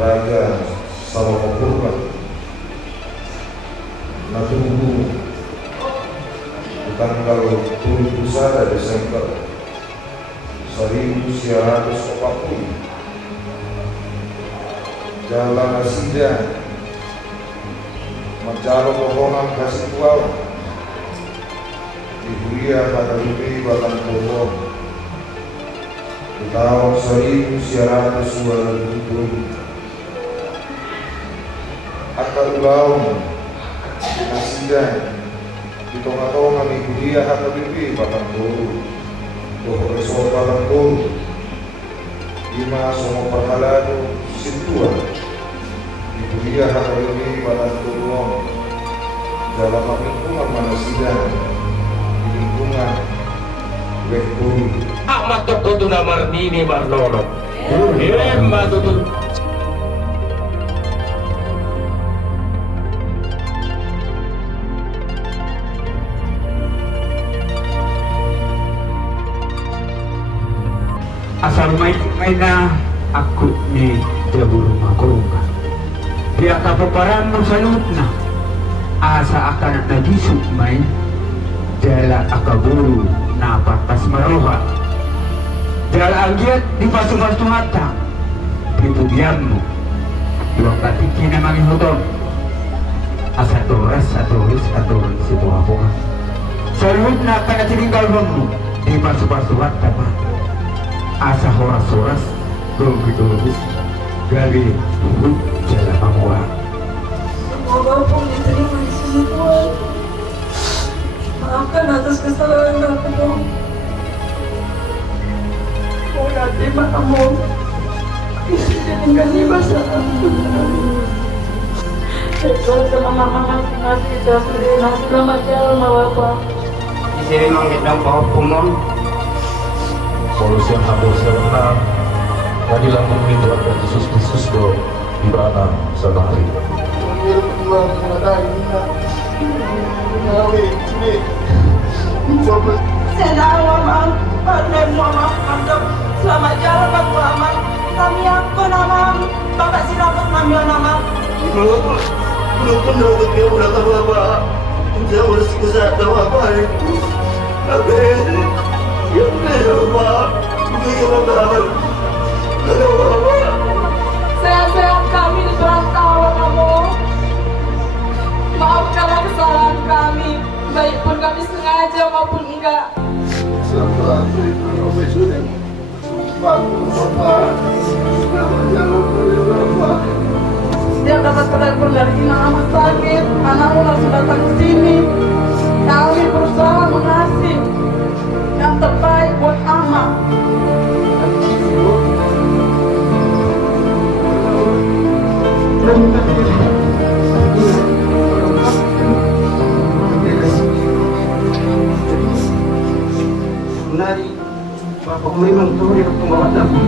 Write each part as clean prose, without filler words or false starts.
Raja Salomapurba Natunggu tanggal 21 Desember 1940 Jalan Asida Macalo Bohongan Kasih Puau di Buria Katalupi Batang Togo di tahun 1920 Akal Ulau Asida di tonga-tonga di Buria Katalupi Batang Togo Togo Resor Batang Togo Lima Somo Perhalado Sintua di Buria Katalupi Batang Togo dalam lingkungan Manasida di lingkungan Wekburu Amat tertutup Martini Barlono Hiremba tutup asal may na ako ni Jabur Makurunga. Dia kapaparan mo sa loob na asa akan nagisup may jala akaburu na patas maroha. Jala agyat di pasu-pasuhatang pitugyan mo dua katiki na mangihutong asa toras si buha-buha. Sa loob na panatininggal mo di pasu-pasuhatang asa horas-horas dogi gabi jala pamua. Semoga pun diterima di sisi Tuhan. Maafkan atas kesalahan aku. Mau terima kamu dengan bahasa aku. Tuhan sama mama ngasih dasar selamat jalan bapak. di sini menghidang bahwa pumon solusi yang harusnya benar keadilan bumi Tuhan dan Yesus Kristus do di mana sehari Sedawa bang, pandai mama mantap. Selamat jalan bang Muhammad. Kami aku nama Bapak Siraput ngambil nama. Belum dapat dia udah tahu apa. Dia harus bisa tahu apa ini. Tapi ya apa? Bagaimana? Sehat-sehat kami di perantauan kamu. Maafkanlah kesalahan kami, baik pun kami sengaja maupun enggak. Setiap dapat telepon dari anak sakit, anakmu langsung datang ke sini. Kami berusaha mengasih yang terbaik buat anak. Menari, Bapak memang tahu dia pembawa dalam.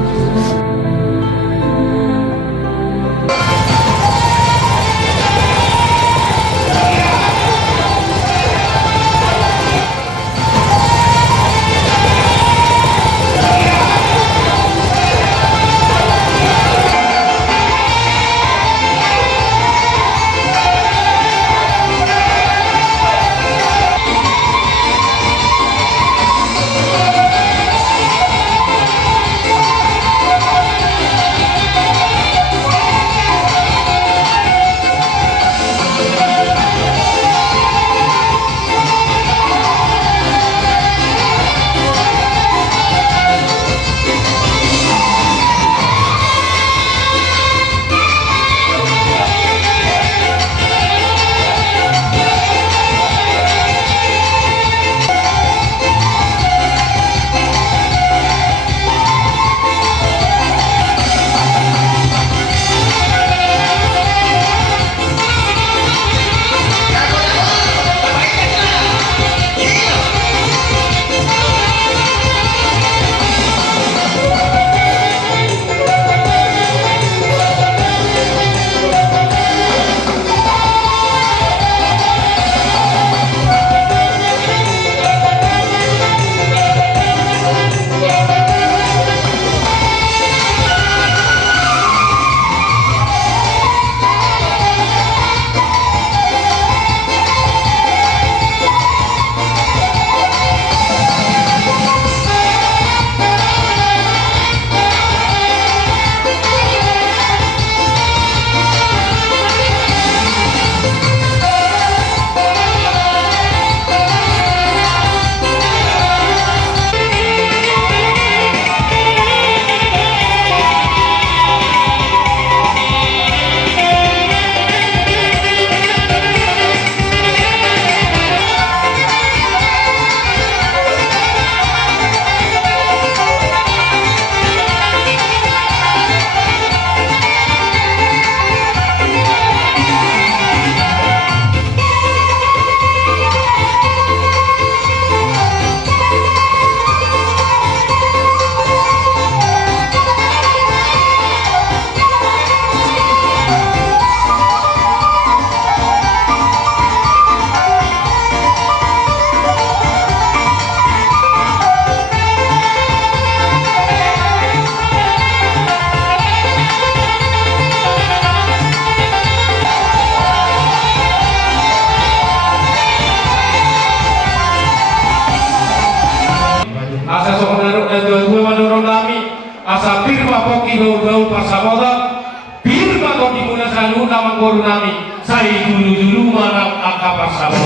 sama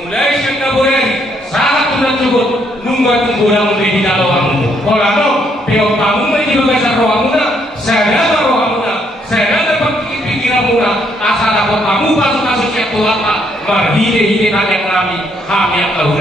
mulai yang kaburen saat sudah cukup nunggu kurang di dalam kalau peo kamu menjadi besar rohamuna saya rohamuna saya dapat pikiranmuna asal dapat kamu masuk kasus yang tua marhide hide yang kami yang tahu